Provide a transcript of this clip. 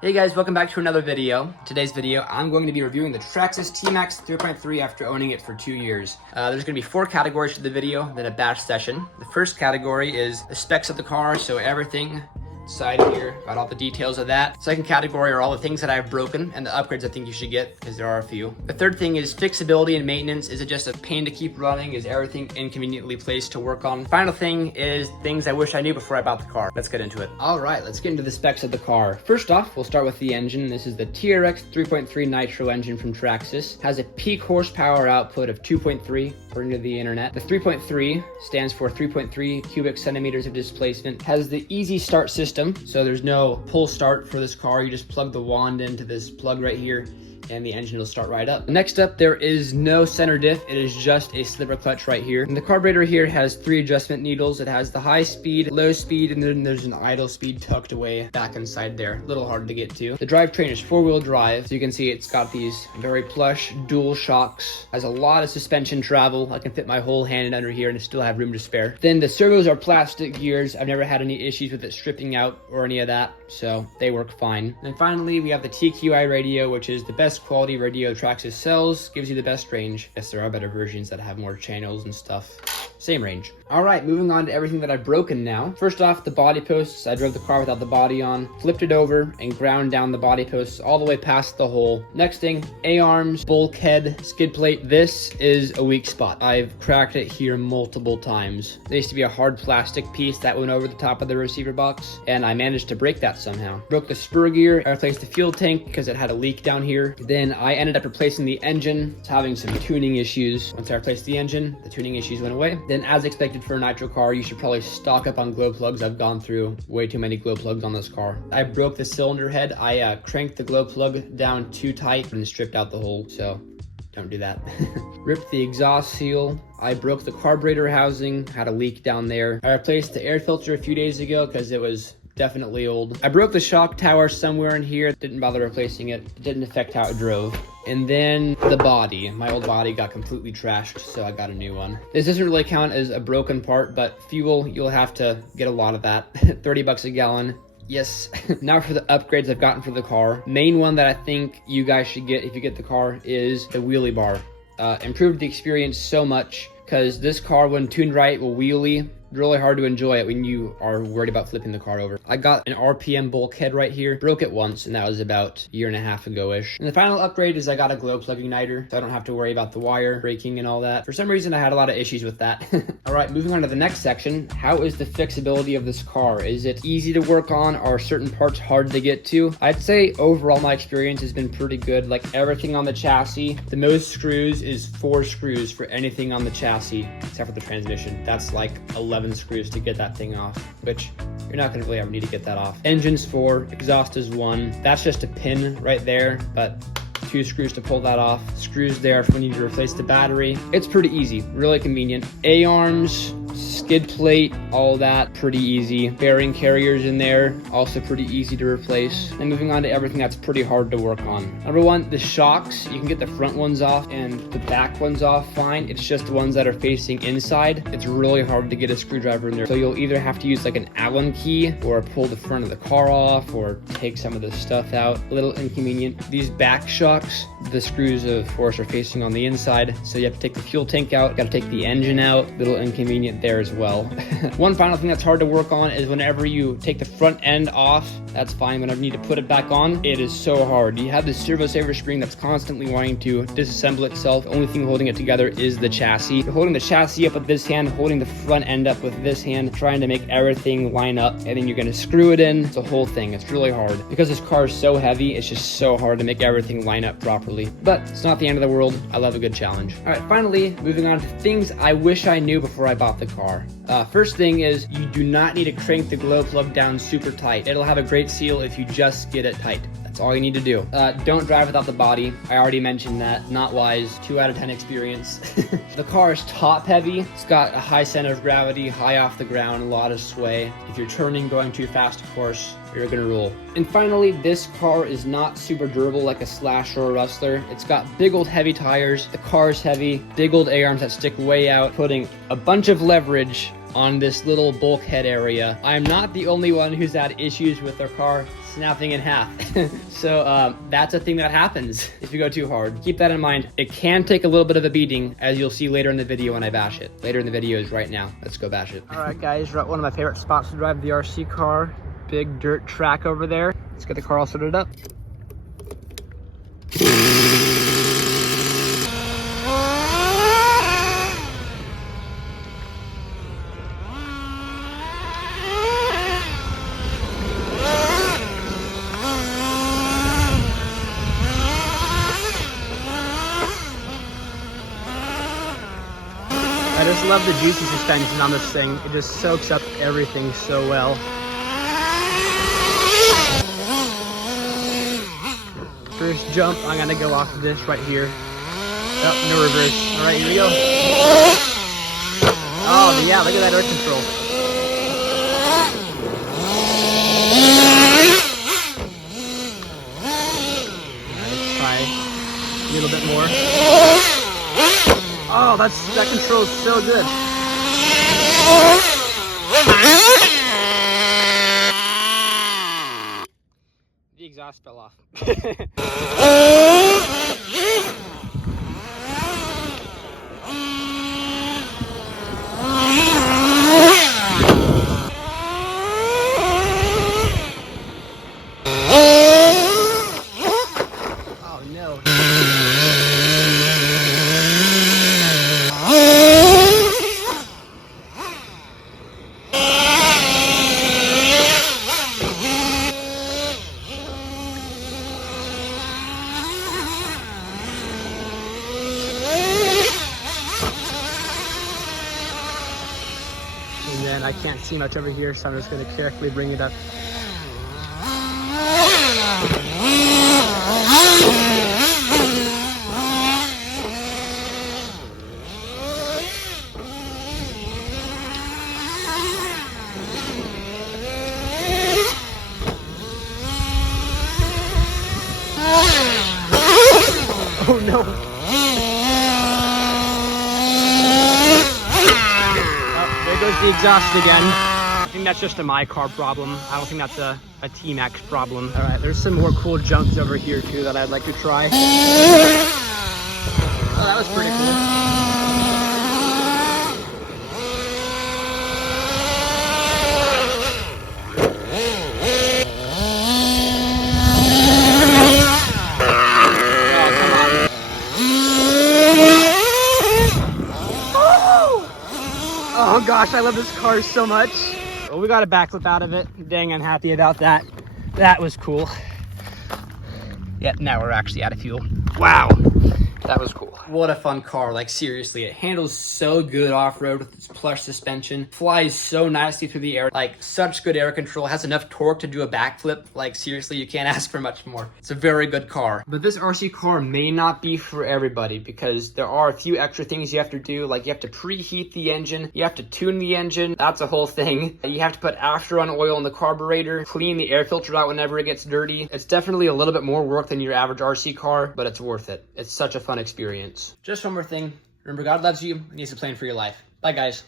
Hey guys, welcome back to another video. Today's video, I'm going to be reviewing the Traxxas T Maxx 3.3 after owning it for 2 years. There's going to be 4 categories to the video, then a batch session. The first category is the specs of the car, so everything inside here, got all the details of that. Second category are all the things that I've broken and the upgrades I think you should get, because there are a few. The third thing is fixability and maintenance. Is it just a pain to keep running? Is everything inconveniently placed to work on? Final thing is things I wish I knew before I bought the car. Let's get into it. All right, let's get into the specs of the car. First off, we'll start with the engine. This is the TRX 3.3 Nitro engine from Traxxas. Has a peak horsepower output of 2.3, according to the internet. The 3.3 stands for 3.3 cubic centimeters of displacement. Has the easy start system, so there's no pull start for this car. You just plug the wand into this plug right here and the engine will start right up. Next up, there is no center diff. It is just a slipper clutch right here. And the carburetor here has 3 adjustment needles. It has the high speed, low speed, and then there's an idle speed tucked away back inside there. A little hard to get to. The drivetrain is 4-wheel drive. So you can see it's got these very plush dual shocks. Has a lot of suspension travel. I can fit my whole hand under here and still have room to spare. Then the servos are plastic gears. I've never had any issues with it stripping out or any of that, so they work fine. And finally, we have the TQI radio, which is the best quality radio Traxxas sells, gives you the best range. Yes, there are better versions that have more channels and stuff. Same range. All right, moving on to everything that I've broken now. First off, the body posts. I drove the car without the body on, flipped it over, and ground down the body posts all the way past the hole. Next thing, A-arms, bulkhead, skid plate. This is a weak spot. I've cracked it here multiple times. There used to be a hard plastic piece that went over the top of the receiver box, and I managed to break that somehow. Broke the spur gear. I replaced the fuel tank because it had a leak down here. Then I ended up replacing the engine. It's having some tuning issues. Once I replaced the engine, the tuning issues went away. Then, as expected for a nitro car, you should probably stock up on glow plugs. I've gone through way too many glow plugs on this car. I broke the cylinder head. I cranked the glow plug down too tight and stripped out the hole, so don't do that. Ripped the exhaust seal. I broke the carburetor housing, had a leak down there. I replaced the air filter a few days ago because it was definitely old. I broke the shock tower somewhere in here. Didn't bother replacing it. It didn't affect how it drove. And then the body. My old body got completely trashed, so I got a new one. This doesn't really count as a broken part, but fuel, you'll have to get a lot of that. 30 bucks a gallon. Yes. Now for the upgrades I've gotten for the car. Main one that I think you guys should get if you get the car is the wheelie bar. Improved the experience so much, because this car, when tuned right, will wheelie. Really hard to enjoy it when you are worried about flipping the car over. I got an RPM bulkhead right here. Broke it once, and that was about a year and a half ago-ish. And the final upgrade is I got a glow plug igniter, so I don't have to worry about the wire breaking and all that. For some reason, I had a lot of issues with that. All right, moving on to the next section. How is the fixability of this car? Is it easy to work on? Are certain parts hard to get to? I'd say overall my experience has been pretty good. Like everything on the chassis, the most screws is 4 screws for anything on the chassis, except for the transmission. That's like 11 screws to get that thing off, which you're not going to really ever need to get that off. Engine's 4, exhaust is 1. That's just a pin right there, but 2 screws to pull that off. Screws there if we need to replace the battery. It's pretty easy, really convenient. A-arms, skid plate, all that, pretty easy. Bearing carriers in there, also pretty easy to replace. And moving on to everything that's pretty hard to work on. Number 1, the shocks. You can get the front ones off and the back ones off fine. It's just the ones that are facing inside. It's really hard to get a screwdriver in there. So you'll either have to use like an Allen key or pull the front of the car off or take some of the stuff out. A little inconvenient. These back shocks, the screws of course are facing on the inside. So you have to take the fuel tank out, got to take the engine out. A little inconvenient there as well. One final thing that's hard to work on is whenever you take the front end off, that's fine. Whenever you need to put it back on, it is so hard. You have this servo saver spring that's constantly wanting to disassemble itself. The only thing holding it together is the chassis. You're holding the chassis up with this hand, holding the front end up with this hand, trying to make everything line up, and then you're going to screw it in. It's a whole thing. It's really hard. Because this car is so heavy, it's just so hard to make everything line up properly. But it's not the end of the world. I love a good challenge. All right, finally, moving on to things I wish I knew before I bought the car. First thing is you do not need to crank the glow plug down super tight. It'll have a great seal if you just get it tight. That's all you need to do. Don't drive without the body. I already mentioned that. Not wise. 2 out of 10 experience. The car is top heavy. It's got a high center of gravity, high off the ground, a lot of sway. If you're turning, going too fast, of course, you're gonna rule. And finally, this car is not super durable like a Slash or a Rustler. It's got big old heavy tires. The car is heavy. Big old A-arms that stick way out, putting a bunch of leverage on this little bulkhead area. I'm not the only one who's had issues with their car snapping in half. So that's a thing that happens if you go too hard. Keep that in mind. It can take a little bit of a beating, as you'll see later in the video when I bash it. Later in the video is right now. Let's go bash it. All right, guys, we're at one of my favorite spots to drive the RC car. Big dirt track over there. Let's get the car all sorted up. I just love the juicy suspension on this thing. It just soaks up everything so well. First jump, I'm gonna go off of this right here. Oh, no reverse. All right, here we go. Oh, yeah, look at that air control. Let's try a little bit more. Oh, that controls so good. The exhaust fell off. Oh no. And then I can't see much over here, so I'm just going to carefully bring it up. Oh no! Oh, there goes the exhaust again. I think that's just a my car problem. I don't think that's a T Maxx problem. All right, there's some more cool jumps over here too that I'd like to try. Oh, that was pretty cool. Oh gosh, I love this car so much. Well, we got a backflip out of it. Dang, I'm happy about that. That was cool. Yeah, now we're actually out of fuel. Wow, that was cool. What a fun car, like seriously, it handles so good off-road with its plush suspension, flies so nicely through the air, like such good air control, has enough torque to do a backflip, like seriously, you can't ask for much more. It's a very good car. But this RC car may not be for everybody because there are a few extra things you have to do, like you have to preheat the engine, you have to tune the engine, that's a whole thing. You have to put after-run oil in the carburetor, clean the air filter out whenever it gets dirty. It's definitely a little bit more work than your average RC car, but it's worth it. It's such a fun experience. Just one more thing. Remember, God loves you and He's a plan for your life. Bye, guys.